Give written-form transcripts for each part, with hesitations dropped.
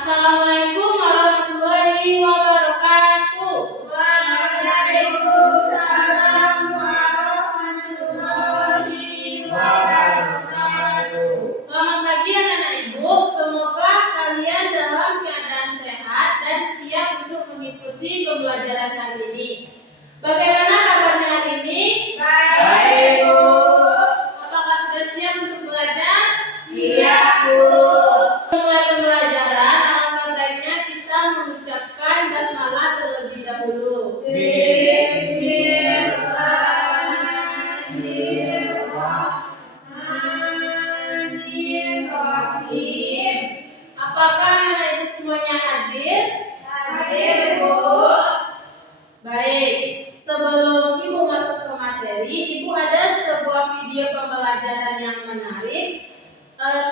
Assalamualaikum warahmatullahi wabarakatuh. Waalaikumsalam warahmatullahi wabarakatuh. Selamat pagi anak-anak ibu. Semoga kalian dalam keadaan sehat dan siap untuk mengikuti pembelajaran hari ini. Bagaimana kabarnya hari ini? Baik, Bu. Apakah sudah siap untuk belajar? Siap, Bu. Mulai pembelajaran, alangkah baiknya kita mengucapkan basmalah terlebih dahulu. Bismillahirrahmanirrahim. Apakah anak ibu semuanya hadir? Hadir, Bu. Baik, sebelum ibu masuk ke materi, ibu ada sebuah video pembelajaran yang menarik.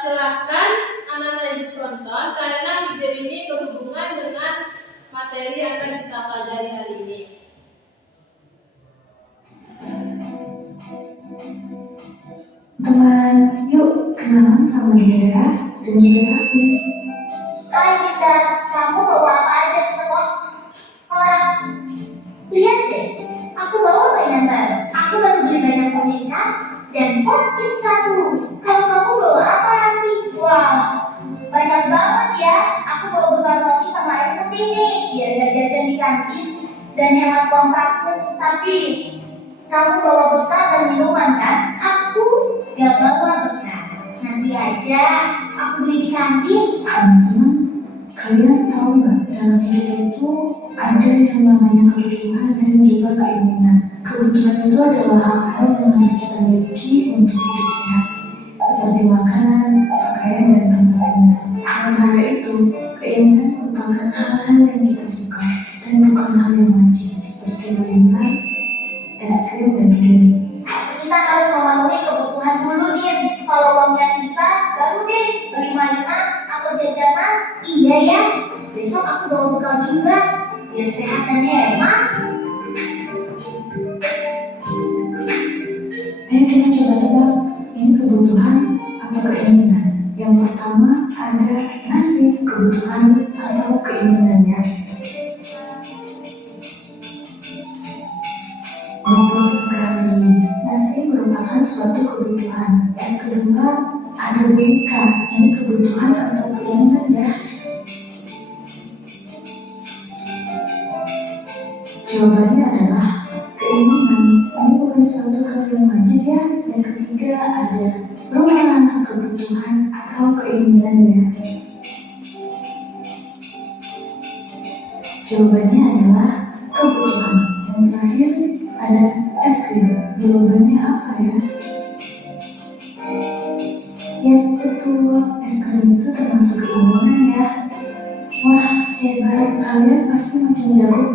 Silakan anak-anak ibu tonton karena video ini berhubungan dengan materi yang akan kita pelajari hari ini. Teman, yuk kenalan sama Dinda dan juga Raffi. Hai Dinda, kamu bawa apa aja ke sekolah? Lihat deh, aku bawa mainan baru. Aku baru beli banyak boneka dan pocket satu. Kalau kamu bawa apa, Raffi? Wah, banyak banget ya. Aku bawa bekal roti sama air putih nih, biar gak jajan di kantin dan hemat uang saku. Tapi kamu bawa bekal dan minuman kan? Aku gak bawa bekal. Nanti aja aku beli di kantin. Teman-teman, kalian tahu nggak dalam hidup itu ada yang namanya kebutuhan dan juga keinginan. Kebutuhan itu adalah hal-hal yang harus kita miliki untuk hidup sehat, seperti makanan, pakaian, dan tempat tinggal. Sementara itu, keinginan merupakan hal-hal yang kita suka dan bukan hal yang wajib, seperti mainan, es krim, dan game. Kita harus memenuhi kebutuhan dulu, Din. Kalau uangnya sisa, baru deh beli mainan atau jajanan. Iya ya, besok aku bawa bekal juga, biar sehat dan hemat. Ayo kita coba tebak, ini kebutuhan atau keinginan. Yang pertama ada nasi, kebutuhan atau keinginannya. Betul sekali, nasi merupakan suatu kebutuhan. Yang kedua ada boneka, ini kebutuhan atau keinginan ya. Jawabannya adalah keinginan. Ini bukan suatu hal yang wajib ya. Yang ketiga ada rumah, kebutuhan atau keinginannya. Jawabannya adalah kebutuhan. Yang terakhir ada es krim. Jawabannya apa ya? Ya betul, es krim itu termasuk keinginan ya. Wah hebat, kalian pasti makin jago.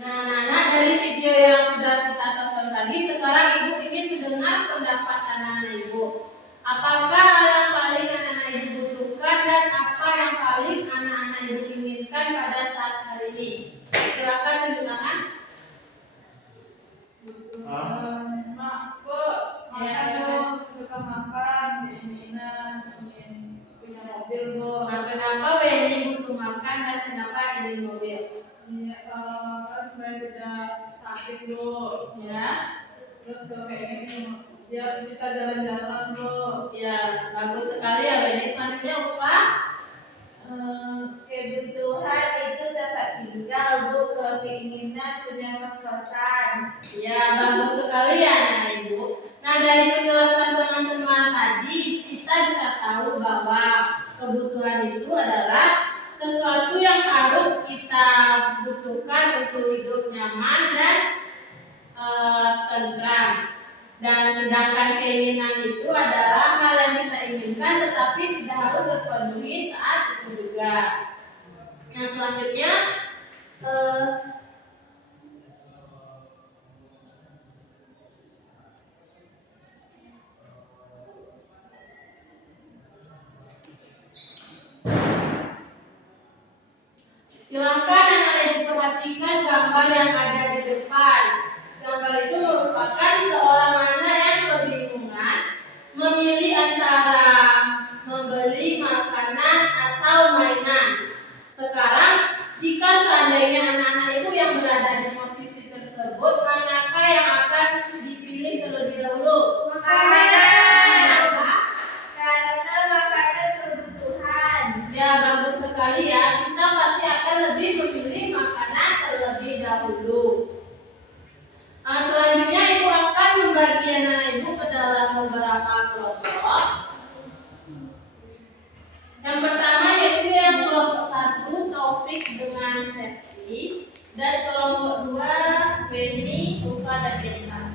Nah, anak-anak, dari video yang sudah kita tonton tadi, sekarang ibu ingin mendengar pendapat anak-anak ibu. Apakah hal yang paling anak-anak ibu butuhkan dan apa yang paling anak-anak ibu inginkan pada saat hari ini? Silakan tunjuk tangan. Suka makan, keinginan, ingin punya mobil, Bu. Nah, kenapa Weni butuh makan dan kenapa ingin mobil? Iya, kan supaya tidak sakit, Bu. Ya, Terus kalau pengen biar bisa jalan-jalan, Bu. ya, bagus sekali ya Weni. Selanjutnya Ufa. Kebutuhan itu tempat tinggal, Bu. Kalau keinginan punya kos-kosan. Ya, bagus sekali ya anak ibu. Nah, dari penjelasan teman-teman tadi, kita bisa tahu bahwa kebutuhan itu adalah sesuatu yang harus kita butuhkan untuk hidup nyaman dan tentram. Dan sedangkan keinginan itu adalah hal yang kita inginkan tetapi tidak harus terpenuhi saat itu juga. Nah, selanjutnya silakan anak-anak ibu perhatikan gambar yang ada di depan. Gambar itu merupakan seorang anak yang kebingungan memilih antara membeli Ya, bagus sekali ya. Kita pasti akan lebih memilih makanan terlebih dahulu. Selanjutnya Ibu akan membagi anak Ibu ke dalam beberapa kelompok. Yang pertama yaitu yang kelompok 1 Taufik dengan Septi, dan kelompok 2 Beni, Ufa dan Desa.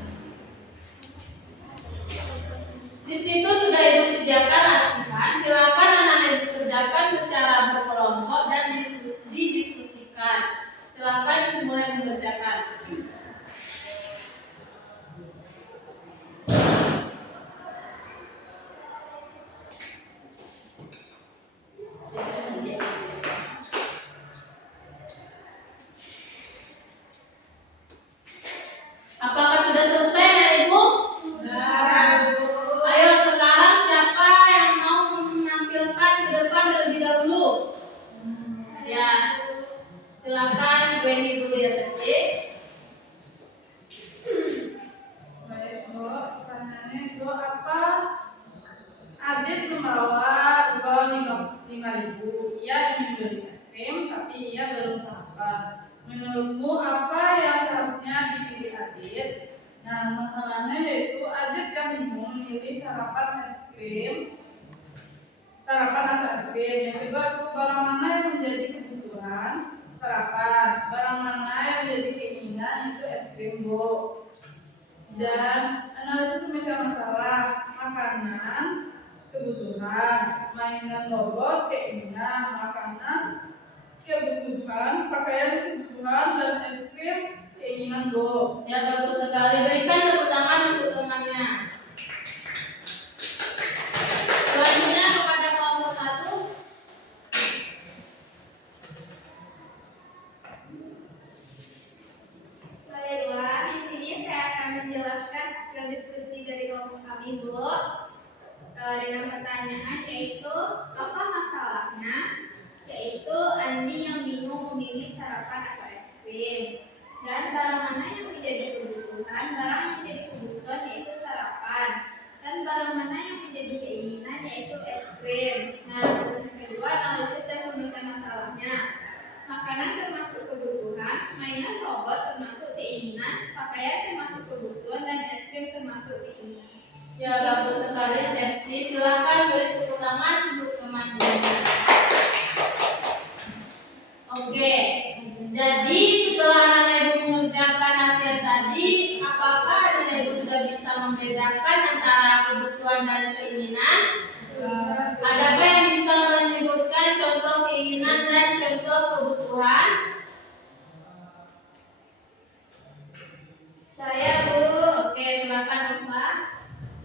Di situ sudah Ibu sediakan latihan. Silakan anak-anak Ibu kerjakan secara berkelompok dan didiskusikan. Silakan Ibu mulai mengerjakan. Apakah sudah selesai anak Ibu? Ayo sekarang siapa yang mau menampilkan ke depan terlebih dahulu? Ya, silakan Bu Eni dulu ya Septi. Baik, Bu. Pertanyaannya itu apa? Adit membawa uang 5.000. Ia ingin beli es krim, tapi ia belum sabar. Menurutmu apa yang seharusnya dipilih Adit? Nah, masalahnya yaitu Adit yang bingung memilih sarapan es krim, sarapan atau es krim. Yang kedua itu barang mana yang menjadi kebutuhan sarapan, barang mana yang menjadi keinginan itu es krim, Bu. Dan analisis pemecah masalah, makanan, kebutuhan, mainan robot, keinginan, makanan, kebutuhan, pakaian kebutuhan, dan es krim keinginan, Bu. Ya, bagus sekali. Berikan tepuk tangan untuk temannya. Selanjutnya kepada kelompok 1. Saya dua. Di sini saya akan menjelaskan hasil diskusi dari kelompok kami, Bu. Dengan pertanyaan yaitu apa masalahnya? Yaitu Andi yang bingung memilih sarapan atau es krim. Dan barang mana yang menjadi kebutuhan? Barang yang menjadi kebutuhan yaitu sarapan. Dan barang mana yang menjadi keinginan yaitu es krim. Nah, tugas yang kedua analisis dan memecah masalahnya. Makanan termasuk kebutuhan, mainan robot termasuk keinginan, pakaian termasuk kebutuhan, dan es krim termasuk keinginan. Ya, bagus sekali Septi. Silakan beri tepuk tangan untuk temannya. Oke. Jadi setelah anak Ibu mengerjakan latihan tadi, apakah anak Ibu sudah bisa membedakan antara kebutuhan dan keinginan? Adakah yang bisa menyebutkan contoh keinginan dan contoh kebutuhan? Saya, Bu. Oke, silakan Ufa.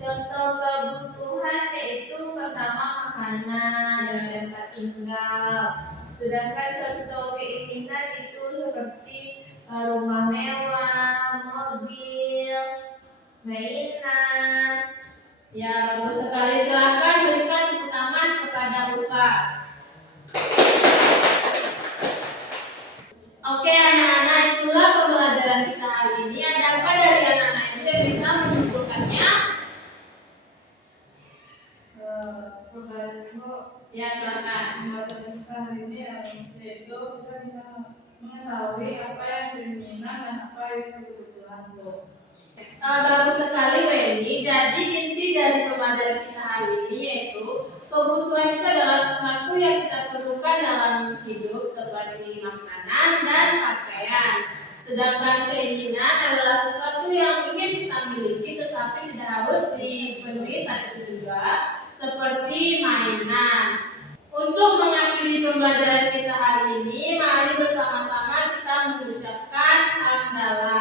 Contoh kebutuhan yaitu pertama makanan dan tempat tinggal. Sedangkan contoh keinginan itu seperti rumah mewah, mobil, mainan. Ya, bagus sekali. Silakan berikan tepuk tangan kepada Ufa. Oke, anak-anak, itulah pembelajaran kita hari ini. Adakah dari anak-anak itu yang bisa menyimpulkannya? Ya, silakan. Pembelajaran kita hari ini yaitu kita bisa mengetahui apa yang keinginan dan apa yang kebutuhan, Bu. Bagus sekali Wendy. Jadi inti dari pembelajaran kita hari ini yaitu kebutuhan itu adalah sesuatu yang kita perlukan dalam hidup seperti makanan dan pakaian. Sedangkan keinginan adalah sesuatu yang ingin kita miliki tetapi tidak harus dipenuhi saat itu juga, seperti mainan. Untuk mengakhiri pembelajaran kita hari ini, mari bersama-sama kita mengucapkan hamdalah.